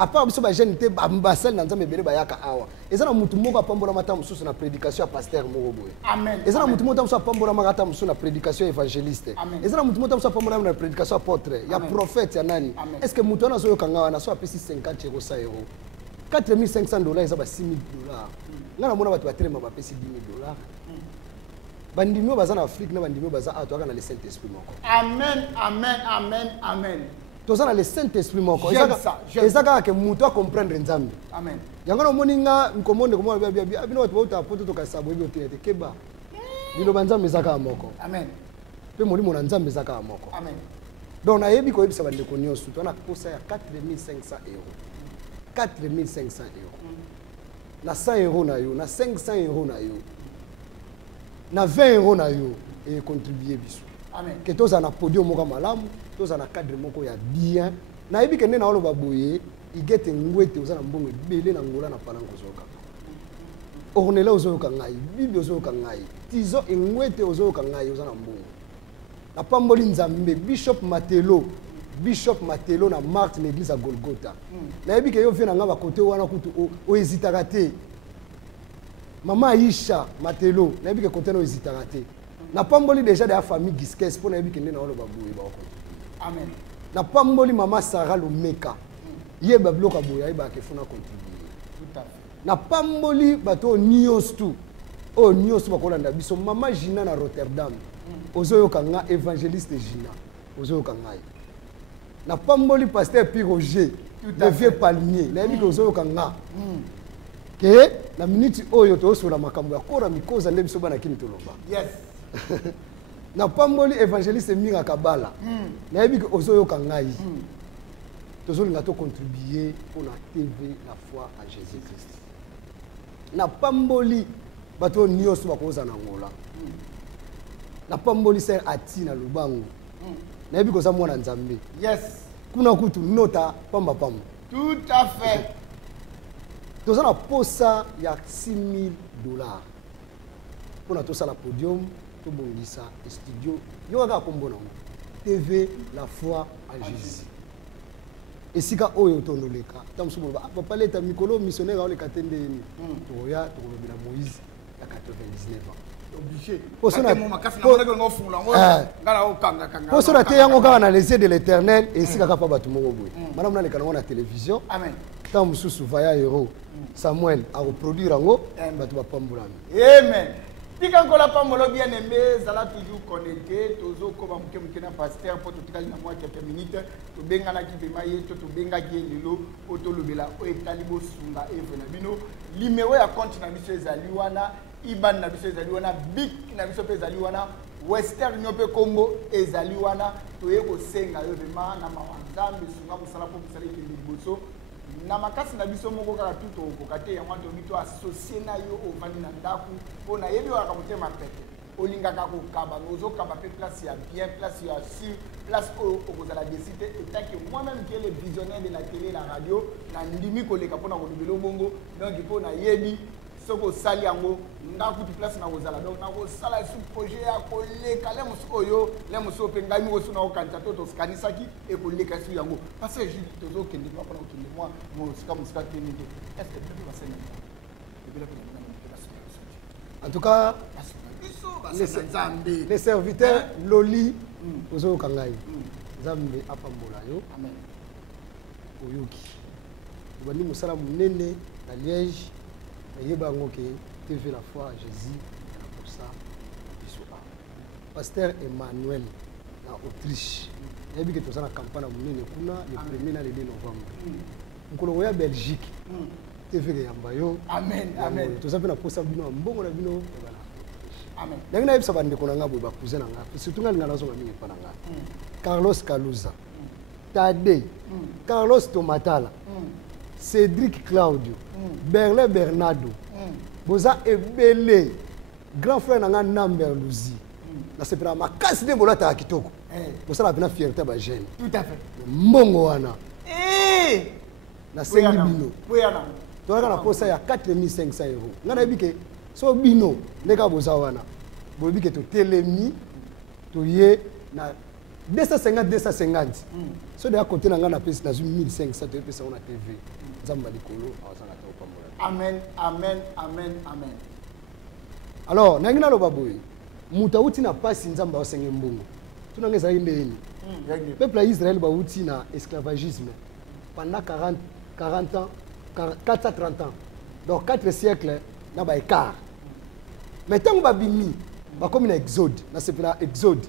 À part biso ba jeune te ambassadeur na nzambe ebele bayaka awa. Ezana mutu moko apambola mata mususu na prédication ya pasteur moko boye. Amen. Ezana mutu moko mususu apambola mata mususu na prédication évangéliste. Ezana mutu moko mususu apambola na prédication apôtre, ya prophète ya nani. Est-ce que mutu ana so yokanga wana so apesi 50 euros 100 euros. 4500 dollars eza ba 6000 dollars. Ngana mona batu batrema ba pesi 10 dollars. Bandimio baza na Afrique na bandimio baza ato aka na le Saint-Esprit moko. Amen, amen, amen, amen. Toza na le Saint-Esprit moko. Ezaka ke mutu a comprendre nzambe. Amen. Yango na moninga nkomonde komona bia bino watu bauta poto to kasabo ebi ote keba. Bilo banzambe ezaka moko. Amen. Pe molimo na nzambe ezaka moko. Amen. Donc na yebi ko yebisa bande ko nyonso to na kosa ya 4500 euros. 4500 euros. Na 100 euros na yo, na 500 euros na yo. Na 20 euros na yo et contribuer biso. Amen. Que toza na podium moko malamu, toza na cadre moko ya bien. Na yebi ke nde na oloba boye, igete ngwete oza na mbongo ebele na ngola na palango zoka. Ornela ozoyoka ngai, Bibi ozoyoka ngai, Tizo ngwete ozoyoka ngai oza na mbongo. Na pamboli nzambe Bishop Matelo na Marthe na église à Golgotha. Na yebi ke yo vient nga ba côté wana kutu o hésitaka te. Maman Aisha Matelo, na yebi ke côté no hésitaka te. Na pamboli déjà de la famille Giskes pour na yebi ke nde na oloba boye ba ko. Amen. Na pamboli maman Sarah Lomeka. Yeba bloka boya yeba ke funa contribuer. Tout à fait. Na pamboli bato nyos tu. O nyos bakolanda biso maman Gina na Rotterdam. Ozoyoka nga évangéliste Gina. Ozoyoka ngai. Na pamboli pasteur Piroger, le vieux palmier. Na yebi ke ozoyoka nga. Que la minute oyo to so la makambo ya kora mikoza nde biso bana kini toloba. Yes. Na pamboli évangéliste Minga Kabala. Na yebi ke ozoyoka ngai. Tozolinga to contribuer pour la TV la foi en Jésus-Christ. Na pamboli bato nyonso bakoza na ngola. Na pamboli ser ati na lubango. Na yebi ko za mwana nzambe. Yes. Kuna kutu nota pamba pamba. Tout à fait. Toza na posa ya 6000 dollars. Pona tosa la podium, to bongisa studio. Yo ga kombo na TV la foi en Jésus. Esika oyo tondoleka. Tamusubo ba paleta mikolo missionnaire ole katende ni. Toya to lobela Moïse ya 99 ans. Obligé. Posona makasi na mona ngo fungula ngo ngala o kanga kanga. Posona te yango kaka na les yeux de l'Éternel et esika ka pa batu moko boye. Madame na le kana na télévision. Amen. Tant mususu vaya héros Samuel a reproduire yango batu ba pambulami. Amen. Tika ngola pambolo bien aimé, zala toujours connecté, tozo ko ba muke na pasteur pour tout kali na moi quelques minutes, to benga na ki bema ye to benga ki lelo o to lobela o etali bo sunga evre na bino, numéro ya compte na biso ezali wana, IBAN na biso ezali wana, BIC na biso pe ezali wana, Western nyope kombo ezali wana, to ye ko senga yo bema na mawanzambe sunga ko sala po sala ki liboso. Na makasi na biso moko kaka tuto okokate ya mwanto bito associé na yo ovandi na ndaku po na yebi waka motema pete olingaka kokaba ozokaba pe place ya bien place ya sur place okozala décidé et que moi-même qui est le visionnaire de la télé la radio na ndimi koleka pona kolobela bongo donc po na yebi soko sali yango ndaku tu place na kozala donc na kosala sous projet ya koleka le musoyo le muso pe ngai mo suna okanta to skanisaki e koleka su yango parce que je tozo kende pa pona okende moi mo ska muska teni est-ce que tu vas sentir en tout cas les serviteurs loli ozo kangai zambe apambola yo amen oyoki bani musala munene na Liège. Et il y a TV la foi à Jésus, pour ça. pasteur Emmanuel na Autriche. Il y a que la campagne à Moulin, le 1er et le 2 novembre. Nous avons Belgique. TV Yambayo. Amen, amen. Tout ça fait la poste bino mbongo na bino. Amen. Ndenge na yebisa bande konanga boba cousin nanga. Surtout nga ngana zo ngami pananga. Carlos Caluza. Tade. Carlos Tomatala. Cédric Claudio. Berlin Bernardo. Boza ebele. Grand frère nanga Namber Luzi. Na sepela makasi de bolata kitoko. Boza la bina fierté ba jeune. Tout à fait. Mbongo wana. Na sengi bino. Poyana. Toi na posa ya 4500 €. Ngana bike so bino ndeka boza wana. Bo bike to telemi to ye na 250. So de à côté na ngana pesa na 1500 to pesa on TV. Nzamba likolo awasanga to pambola. Amen, amen, amen, amen. Alors, nangina lo baboy. Muta uti na pasi nzamba osenge mbongo. Tunangeza ndeni. Peuple Israël ba uti na esclavagisme pendant 40 ans, 430 ans. Donc 4 siècles na ba écart. Mais tant ba bimi ba comme une exode, na c'est pour exode.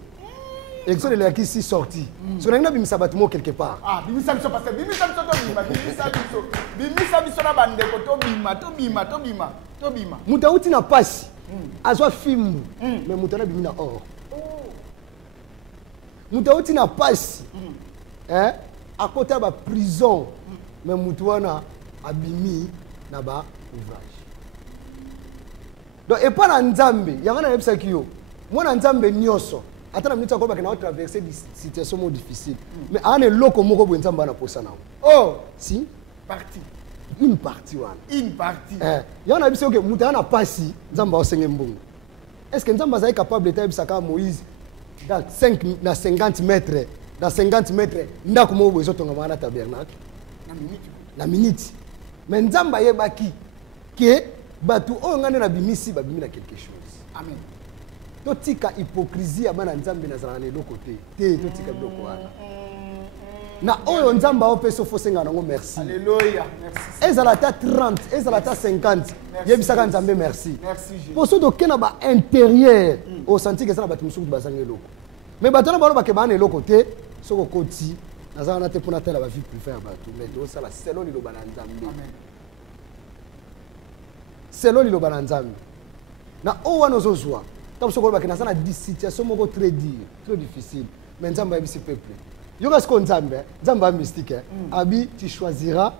Exode est qui ici sorti. So nangina bimi sabatimo quelque part. Ah, bimi sabiso parce que bimi sabiso to bima, bimi sabiso na bande ko to bima. Muta uti na pasi. Azwa fimbu. Mais muta na bimi na or. Muta uti na pasi. À côté de la prison, mais Moutouana a bimi na ba ouvrage. Donc, et pas dans Nzambe, il y a un peu de moi dans Nzambe nyoso. Attends, nous avons traversé des situations difficiles. Mais on est loco moko bo Nzamba na posa na. Oh, si partie. Une partie wana. Une partie. Il y a un peu que Moutana pasi Nzamba osenge mbongo. Est-ce que Nzamba est capable de faire Moïse dans 50 mètres? Dans 50 mètres, ndako mo bozo tonga mwana tabernacle na minute. Mais Nzamba yebaki que batu o ngane na bimisi ba bimina quelque chose. Amen. To tika hypocrisie ya bana Nzambe na zana le côté. Te to tika biloko wana. Na oyo Nzamba o peso fosenga nango merci. Alléluia. Merci. Ezalata 30, ezalata 50. Yebisaka Nzambe merci. Merci Jésus. Pour ceux qui na ba intérieur au senti que ça na batu musuku bazange loko. Mais bato na balo ba ke bana le côté. Soko koti nazana na te pona tela ba vie plus faire bato mais to sala selo li loba na Nzambe. Amen. Selo li loba na Nzambe. Na o wana zozwa. Tabu soko ba ke nazana di situation moko très difficile. Mais Nzamba ya bisi peuple. Yoka siko Nzambe, Nzamba mystique. Abi tu choisiras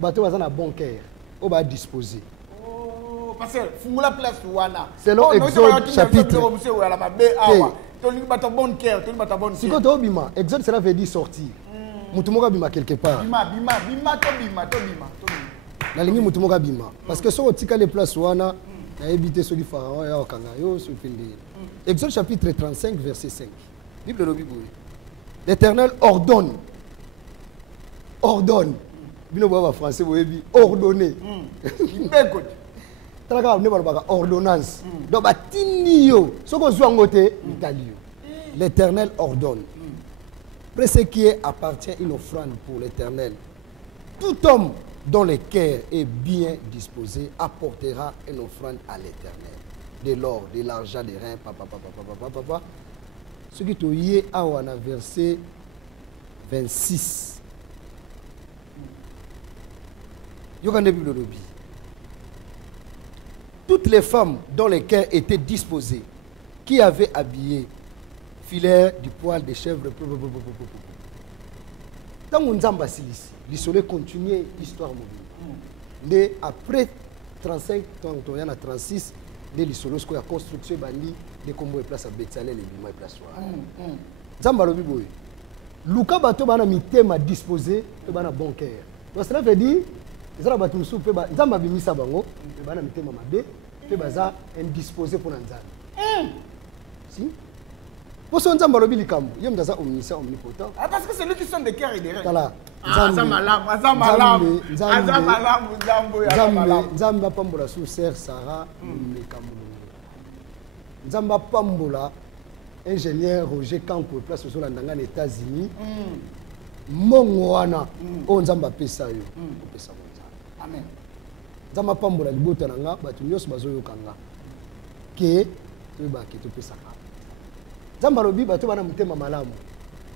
bato bazana bon cœur. O ba disposer. Oh parce que fungula place wana. Selon Exode chapitre. Si quand tu bima, Exode cela veut dire sortir. Mutumoka bima quelque part. Bima. La ligne mutumoka bima. Parce que si on tika les places wana, na éviter celui pharaon ya okanga yo so pende. Exode chapitre 35 verset 5. Bible le Bible. L'Éternel ordonne. Bino baba français boyebi ordonner. Traka ne balobaka ordonnance. Donc batini yo soko zwangote italio. L'Éternel ordonne. Après ce qui appartient une offrande pour l'Éternel. Tout homme dont le cœur est bien disposé apportera une offrande à l'Éternel. De l'or, de l'argent, des reins, papa. Ce qui est lié à verset 26. Yokande Bible lobby. Toutes les femmes dont les cœurs étaient disposés, qui avaient habillé, filaire du poil des chèvres. Dans mon Nzamba silisi, l'isole continuait l'histoire mobile. Après 35 ans, il y en a 36, l'isole a la construction de combo et place à Betsalel et Bima et place à Nzamba lobi boy. Luka bato bana mitema disposé, to bana bon cœur. Donc cela veut dire ezala bato musu pe ba Nzamba bimisa bango, pe bana mitema mabe, pe baza indisposé pour Nzamba. Si pour son Nzamba lobi likambo, yem daza omniscient omnipotent. Ah parce que c'est lui qui sonne des cœurs et des reins. Kala. Nzamba pambola sous serre Sarah likambo. Nzamba pambola ingénieur Roger Kanko place aux États-Unis États-Unis. Mongo wana o Nzamba pesa yo. Pesa mo. Amen. Nzamba pambola libota nanga batu nyos bazoyo kanga. Ke to ba ke to pesa ka. Nzambe alobi bato bana mutema malamu.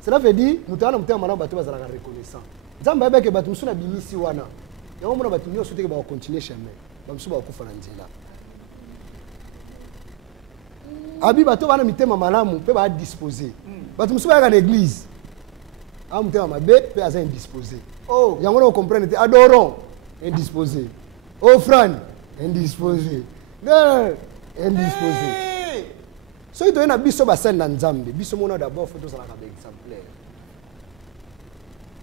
Cela veut dire mutu ana mutema malamu bato bazalaka reconnaissant. Nzambe ayebeke bato musu na bimisi wana. Yango mona bato nyonso teke ba continuer chemin. Ba musu ba kufa na nzela. Abi bato bana mitema malamu pe ba disposer. Bato musu ba na l'église. A mutema mabe pe aza indisposé. Oh, yango na comprendre te adorons indisposé. Offrande indisposé. Non, indisposé. So il doit biso basen na Nzambe, biso mona d'abord faut tous la exemplaire.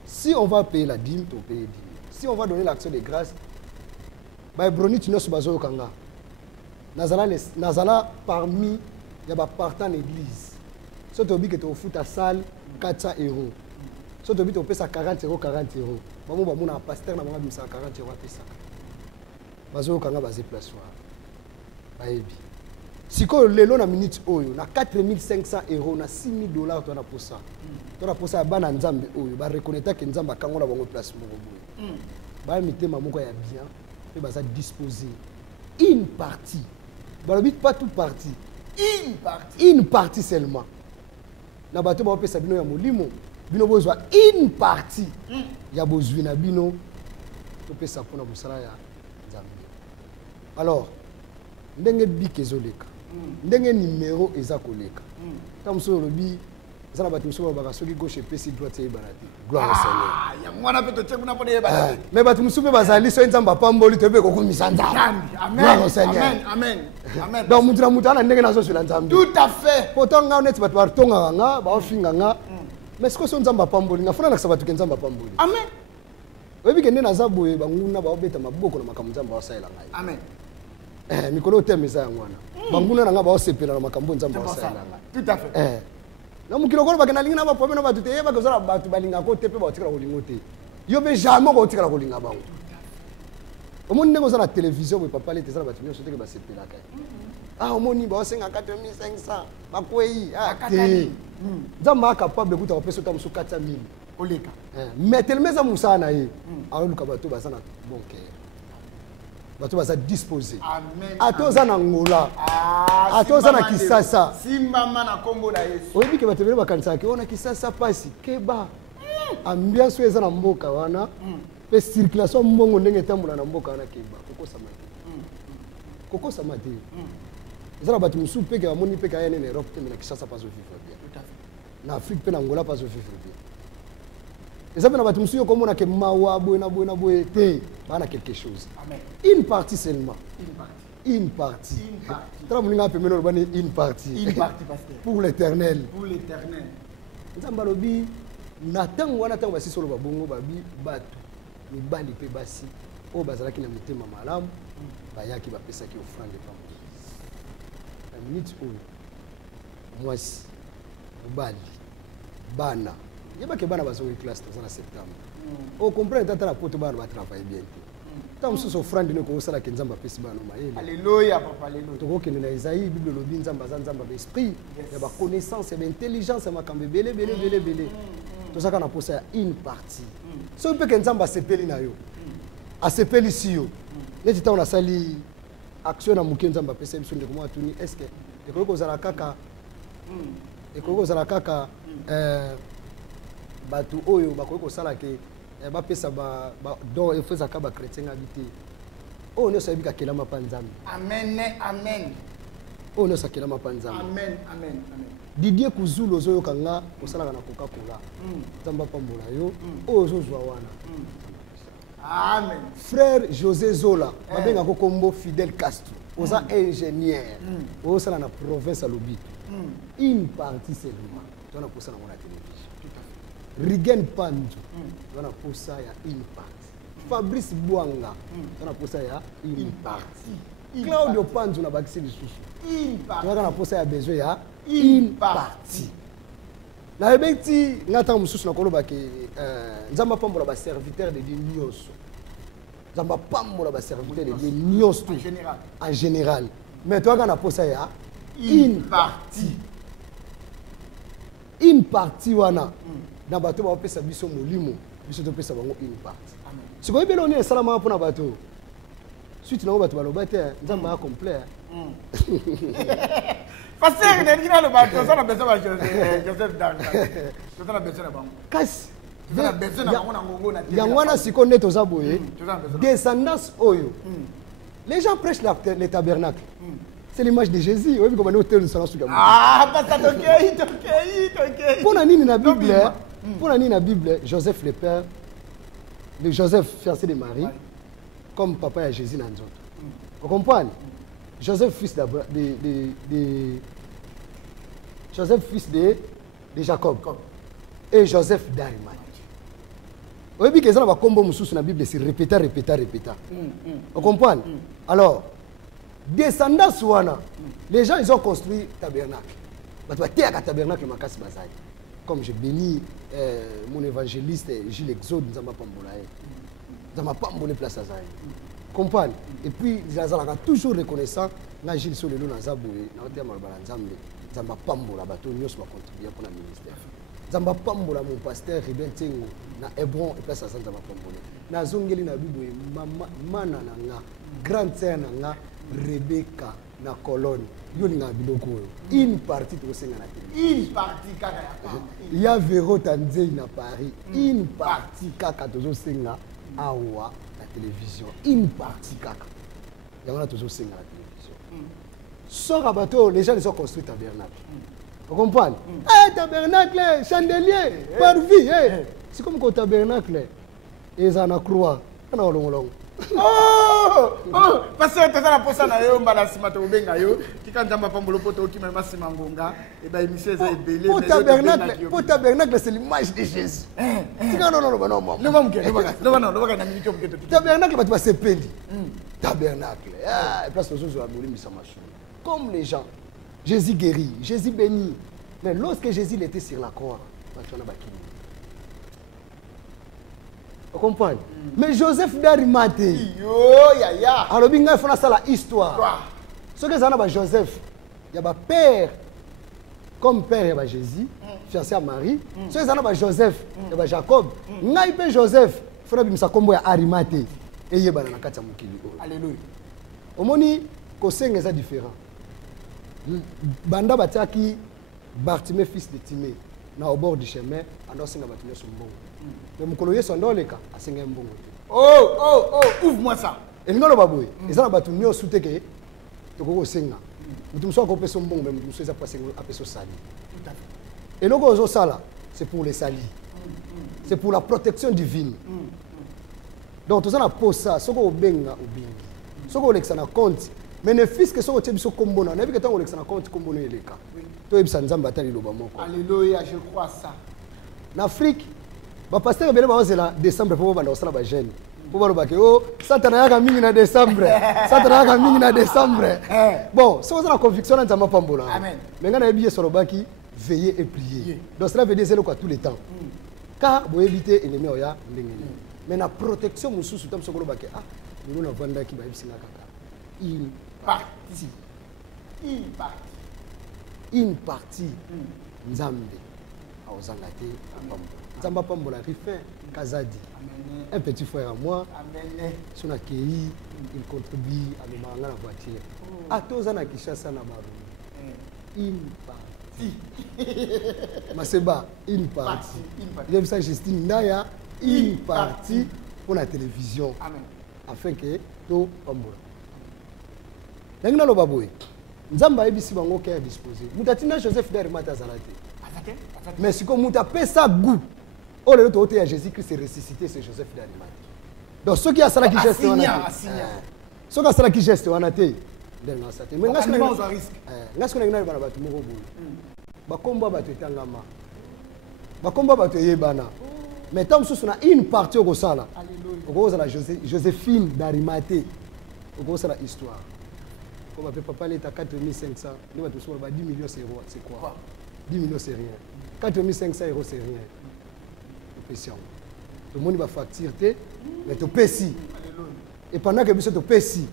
Si on va payer la dîme, tu payes 10 000. Si on va donner l'action de grâce, bah broni tu n'as pas besoin kanga. Nazala parmi il y a partant l'église. So tu obis que tu fous ta salle 400 €. So tu obis tu payes ça 40 €, 40 €. Maman ba mona pasteur na mona bimisa 40 € payé ça. Bazo kanga basé place wa. Baebi. Si ko lelo na minute oyo na 4500 €, na 6000 $, tu as pour ça. Tu as pour ça bana Nzambe oyo ba reconnaître que Nzamba kango na bango place moko boye. Ba mitema moko ya bien et ba ça disposer une partie. Ba le but pas toute partie. Une partie seulement. Na bato ba pesa bino ya molimo, bino bozwa une partie. Ya bozwi na bino to pesa pona busala ya Nzambe. Alors ndenge bik ezoleka. Ndenge numéro eza koleka. Tam so lobi zala bato musuba baka soki gauche pesi droite e barati. Gloire au Seigneur. Ah, ya mwana pe to tcheku na pone ba. Mais bato musuba bazali so Nzamba pamboli to be ko kumisa Nzambe. Amen. Gloire au Seigneur. Amen. Amen. Amen. Donc mutuna mutana ndenge nazo sur Nzambe. Tout à fait. Pourtant nga net bato bartonga nga ba ofinga nga. Mais ce que so Nzamba pamboli nga funa na sabatu ke Nzamba pamboli. Amen. Webi kende na zaboye banguna ba obeta maboko na makambo Nzamba wasala ngai. Amen. Mikolo temeza ya mwana. Banguna na nga ba osepela na makambo Nzamba wasala ngai. Tout à fait. Na mukilo ko bakena linga na ba pomena ba tuté ba kozala ba tu balinga ko tepe ba otikala ko lingote. Yo be jamais ko otikala ko linga bango. Omoni ngo za na télévision bo papa le tezala ba tu nyonso teke ba sepela kai. Ah omoni ba osenga 4500 ba kwei ah te. Nzamba capable kuta ko pesa tamusu 400000 oleka. Mais tellement za musana ye. Aluka ba to ba sana bon cœur. Bato baza disposé. Amen. Atoza na ngola. Atoza na kisasa. Simba mana kombo na Yesu. Oyebi ke bato bele bakanisa ke ona kisasa pasi keba. Ambiance eza na mboka wana. Pe circulation mbongo ndenge tambola na mboka wana keba. Kokosa mate. Kokosa mate. Ezala bato musu peke amoni peke ayene na Europe te na kisasa pas au vivre bien. Tout à fait. Na Afrique pe na ngola pas au vivre bien. Ezala na bato musu yo komona ke mawa boye na te. Bana quelque chose. Amen. Une partie seulement. Une partie. Une partie. Une partie. Une partie pour l'éternel. Pour l'éternel. Nzamba lobi natang wana tang basi solo babongo babi batu ni bali pe basi o bazalaki na mitema malamu bayaki bapesaki offrande pa na minute oyo mwasi bali bana yebake bana bazoki classe dans septembre. On comprend que la pote va travailler bien. Tant que ce frère ne connaît pas que Nzamba pesi bana maele. Alléluia papa alléluia. To ko na Isaïe Bible lobi Nzamba Nzamba l'esprit, il y a connaissance et l'intelligence et makambe belé. Tout ça qu'on a posé une partie. So peut que Nzamba sepeli na yo. A sepeli si yo. Neti ta on a sali action na muke Nzamba pesi biso ndeko mo atuni est-ce que ekoko za kaka batu oyo bakoki kosala ke ba pesa ba don e feza ka ba chrétien habité o ne sabi ka kelama pa Nzambe. Amen amen. O ne sakela ma pa Nzambe. Amen amen amen. Didier Kuzulu ozo kanga kosala na Coca-Cola. Nzamba pambola yo o ozo zwa wana. Amen. Frère José Zola babenga ko kombo Fidel Castro oza ingénieur o sala na province à Lobito. Une partie seulement tu na posala na télévision. Rigen Panjo, on a pour ça il y a une partie. Fabrice Bouanga, on a pour ça il y a une partie. Claudio Panjo, on a bâti des sous. Une partie. On a pour ça il y a besoin il y a une partie. La rebeti, n'attend moussous na kolo bake, Nzamba Pambola ba serviteur de Nios. Nzamba Pambola ba serviteur de Nios tout. En général. Mais toi, on a pour ça il y a une partie. Une partie wana. Na bato ba pesa biso molimo biso to pesa bango une partie. Amen. Si ko ibelo ni salama mpona bato. Suite na bato baloba te Nzamba complet. Parce que le bateau, ça n'a besoin de Joseph Dan. Ça n'a besoin de banque. Kasi. Il y a un si qu'on est aux aboyés. Descendance Oyo. Les gens prêchent les tabernacles. C'est l'image de Jésus. Oui, comme on est au tel de ah, parce que ok. Pour la Bible, pour la Bible, Joseph le père, de Joseph fiancé de Marie, comme papa et Jésus dans d'autres. Vous comprenez? Joseph fils Joseph fils de Jacob et Joseph d'Arimathie. Vous voyez que ça va combo musu sur la Bible, c'est répéta. Vous comprenez? Alors, descendants Souana, les gens ils ont construit tabernacle. Tabernacle comme je bénis mon évangéliste Gilles Exode, nous avons pas bonne place à ça. Comprendre. Et puis ils ont toujours reconnaissant na Gilles sur le long na zaboué na terme ba nzambe nzamba pambola bato nyos ba contribuer pour le ministère. Nzamba pambola mon pasteur Ruben Tengo na Hébron et place à nzamba pambola. Na zongeli na bibo mana nga grande sœur nga Rebecca na colonne. Une partie de une partie kaka. Il y a Véro Tanzei na Paris. Une partie kaka tozo senga awa la télévision. Une partie kaka. Il y a toujours senga la télévision. Sort à bateau, les gens ils ont construit tabernacle. Vous comprenez? Eh tabernacle, chandelier, parvis, c'est comme au tabernacle. Et ça na croix. On a long. Oh, parce que tu as la poste na yo mbala sima to benga yo kika nzamba pambolo poto ki mema sima ngonga et ba émission ça belé pour tabernacle c'est l'image de Jésus. Tika non na minute mketo tabernacle ba tu sepeli tabernacle et place aux autres aboli misamachu comme les gens Jésus guérit, Jésus bénit, mais lorsque Jésus était sur la croix tu en as bakini. Vous comprenez? Mais Joseph d'Arimathée. Alors, il faut faire la histoire. Ce que ça Joseph, il y a père, comme père, il y a Jésus, fiancé à Marie. Ce que ça Joseph, il y a Jacob. Il y a Joseph, il faut faire Arimathée. Et il y a alléluia. Au moment où c'est différent. Banda Bataki, Bartimée, fils de Timée, au bord du chemin, alors c'est Bartimée son bon. Mais mon coloyer son dans les cas, à 5 bon. Oh, ouvre-moi ça. Et nous, baboué. Et ça, on a soutenu que tu as senga. Nous sommes encore son bon, mais nous sommes après ce sali. Et le gros sala, c'est pour les salis. C'est pour la protection divine. Donc, tout ça, on a posé ça, ce qu'on a benga ou bingi. Ce qu'on a compte. Mais les fils que sont au Tébisson Combono, on a vu que tu as un compte Combono et les cas. Tu as vu ça, nous avons battu le Lobamoko. Alléluia, je crois ça. En Afrique, le pasteur est là décembre pour voir les jeunes. Pour voir que Satan a mis en décembre. Satan a mis en décembre. Bon, c'est la conviction dans le Pambola. Amen. Mais quand on a bien sur le baki, veiller et prier. Donc cela veut dire c'est le quoi tout le temps. Car vous évitez l'ennemi oya l'ennemi. Mais la protection nous sous tam sokolo baki ah nous na vanda ki ba ibsinga kaka. Une partie Nzambe a ozangate Nzamba Pambola Rifin Kazadi. Un petit frère à moi. Son accueilli, il contribue à me la voiture. À tous en Kishasa na baru. Une partie. Maseba, une partie. J'aime ça Justine Naya, une partie pour la télévision. Amen. Afin que tout Pambola. Nangina lo baboué. Nzamba ebisi bango cœur disposé. Mutatina Joseph d'Arimathée azalate. Mais si comme muta pesa goût. Oh le retour à Jésus-Christ est ressuscité, c'est Joseph d'Arimathée. Donc ceux qui a ça qui geste on a. Ceux qui a ça qui geste on a té. Mais ngasiko na risque. Ngasiko na bana batu moko boye. Ba komba batu etangama. Ba komba batu yebana. Mais tant que na une partie au sala. Alléluia. Au la Joséphine d'Arimathée. Au ça la histoire. Comme appelle papa l'état 4500, nous va tous sur 10 millions c'est quoi? 10 millions c'est rien. 4500 € c'est rien. Tout le monde va facturer, mais tu payes si. Et pendant que tu payes si,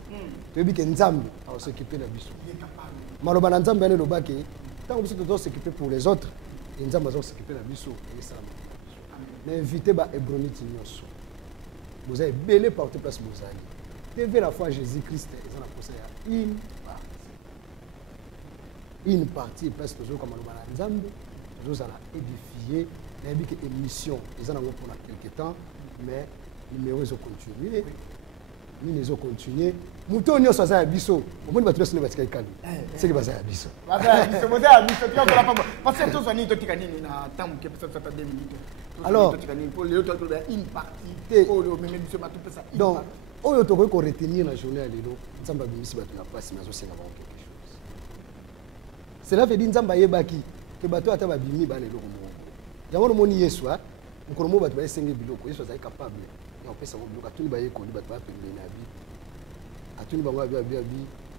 tu dis que Nzambe va s'occuper de Bissou. Maloba Nzambe est le bac. Tant que tu dois s'occuper pour les autres, Nzambe va s'occuper de Bissou. Mais invitez les Hébronite. Vous avez belé par toute place. Vous avez la foi Jésus-Christ. Ils ont la une partie. une partie parce que toujours comme on nzambe toujours à édifier et bien que émission ils en ont pour quelque temps mais numéro ils ont continué ils ont continué muto nyo ça biso au moins battu sur le batika ikali c'est que basa biso biso moza ya biso tu vas pas parce que tous oni to tikani na temps que peut-être ça 2 minutes alors pour les autres une partie pour le même biso ma tout ça donc oyo to ko retenir la journée à lelo nzamba bimisi batu na passe mais zo senga ba quelque chose cela veut dire nzamba yebaki que bato ata ba bimi ba lelo ko mo yango moni yesu a mukoro mo bato ba senga biloko yesu azali capable ya opesa mo biloko atuni ba yekoli bato ba pembe na bi atuni bango abi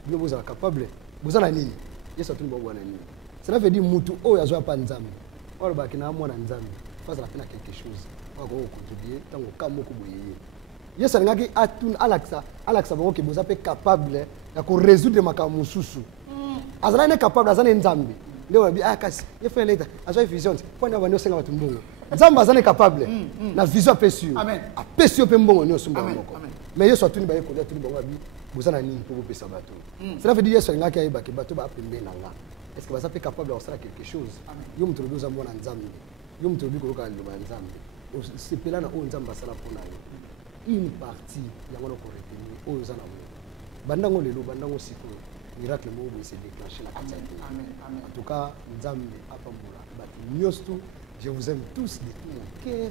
bino boza capable boza na nini yesu atuni bango na nini cela veut dire mutu oyo azwa pa nzambe oyo baki na mwana nzambe face à quelque chose on va contribuer tango kamo ko boyeye yesu alingaki atuni alakisa bango ke boza pe capable ya ko résoudre makambo mususu azala ne capable azana nzambe ndio wabi kasi ye fait later azwa vision point na banyo senga batu mbongo nzambe azana capable na vision apesio apesio pe mbongo nyo sumba moko mais yesu atuni ba yekolia atuni bango abi boza na nini pour pesa bato cela veut dire yesu alingaki ayeba ke bato ba pembe na nga est-ce que baza pe capable de faire quelque chose yo mutu lodoza mwana nzambe yo mutu lobi koloka loba nzambe sepela na o nzambe asala pona yo une partie yango ko retenir o za na mo bandango lelo bandango siko miracle mo bo se déclencher la quantité en tout cas nzambe apambola batu nyosto je vous aime tous de tout mon cœur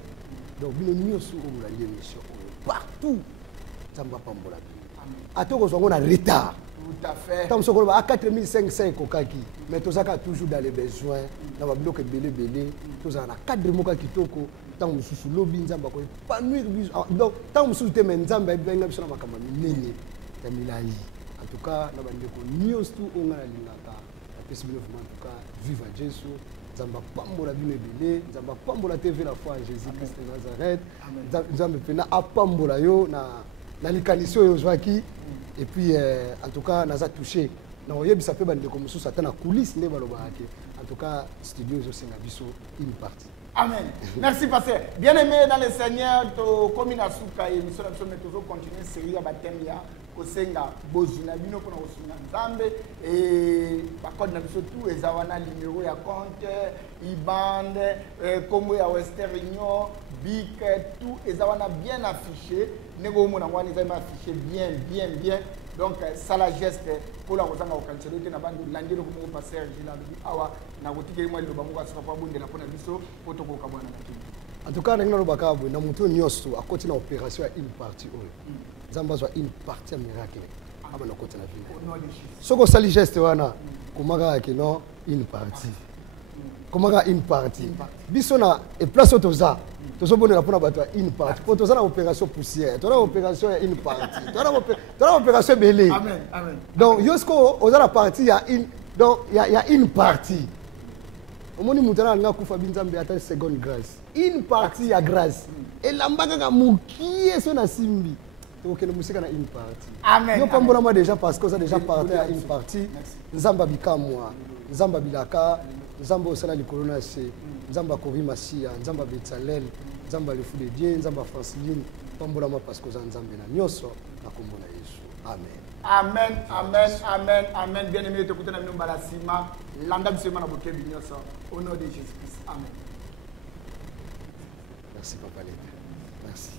donc bino nyosto o la émission partout nzambe apambola atoko zongo na retard tout à fait tant soko ba 4500 kokaki mais tozaka toujours dans les besoins na ba bloc belé tozaka na cadre moka kitoko tant mususu lobi nzamba ko épanouir biso donc tant mususu te nzamba benga biso na makamba minene ya milai en tout cas na bandeko news tout onga na lingaka apesi bino vraiment en tout cas vive à Jésus nzamba pambola bino belé nzamba pambola TV la foi en Jésus Christ de Nazareth nzamba pena apambola yo na likanisi oyo ozwaki et puis en tout cas naza touché na oyebisa pe bandeko mususu ata na coulisse nde balobaki en tout cas studio ezosenga biso une partie. Amen. Merci pasteur. Bien aimé dans le Seigneur, to komina suka émission na biso mais toujours continuer série ya bathème ya kosenga bozuna bino pona kosunga nzambe et ba code na biso tout ezawana numéro ya compte IBAN kombo ya Western Union BIC tout ezawana bien affiché nego mona ngwani za affiché bien donc ça la geste pour la kozanga okancelo te na bandu landelo ko passer jila awa na kotikeli mwa liloba moko asika pa bondela pona biso poto ko kabwana na kini en tout cas ngina lobaka bo na mutu nyoso akoti na opération ya une partie oyo nzamba zwa une partie ya miracle aba na koti na vie soko sali geste wana komaka ke non une partie komaka une partie biso na et place otoza tozobonela pona bato ya une partie po toza na opération poussière toza na opération ya une partie toza na opération belé amen donc yosko oza na partie ya une donc il y a une partie omoni mutana nga kufa binzambe ata seconde grâce une partie ya grâce elambaka ka mukie so na simbi tokende musika na une partie amen yo pambola moi déjà parce que ça déjà parti à une partie nzamba bikamwa nzamba bilaka nzamba osala likolo na se nzamba kobi masia nzamba betsalel nzamba le fou de Dieu nzamba Francine pambola moi parce que za nzambe na nyoso na kombo na Yesu amen bien aimé tokuta na mino mbala sima landa bisema na bokebi nyoso au nom de Jésus Christ amen. Merci papa Leta merci.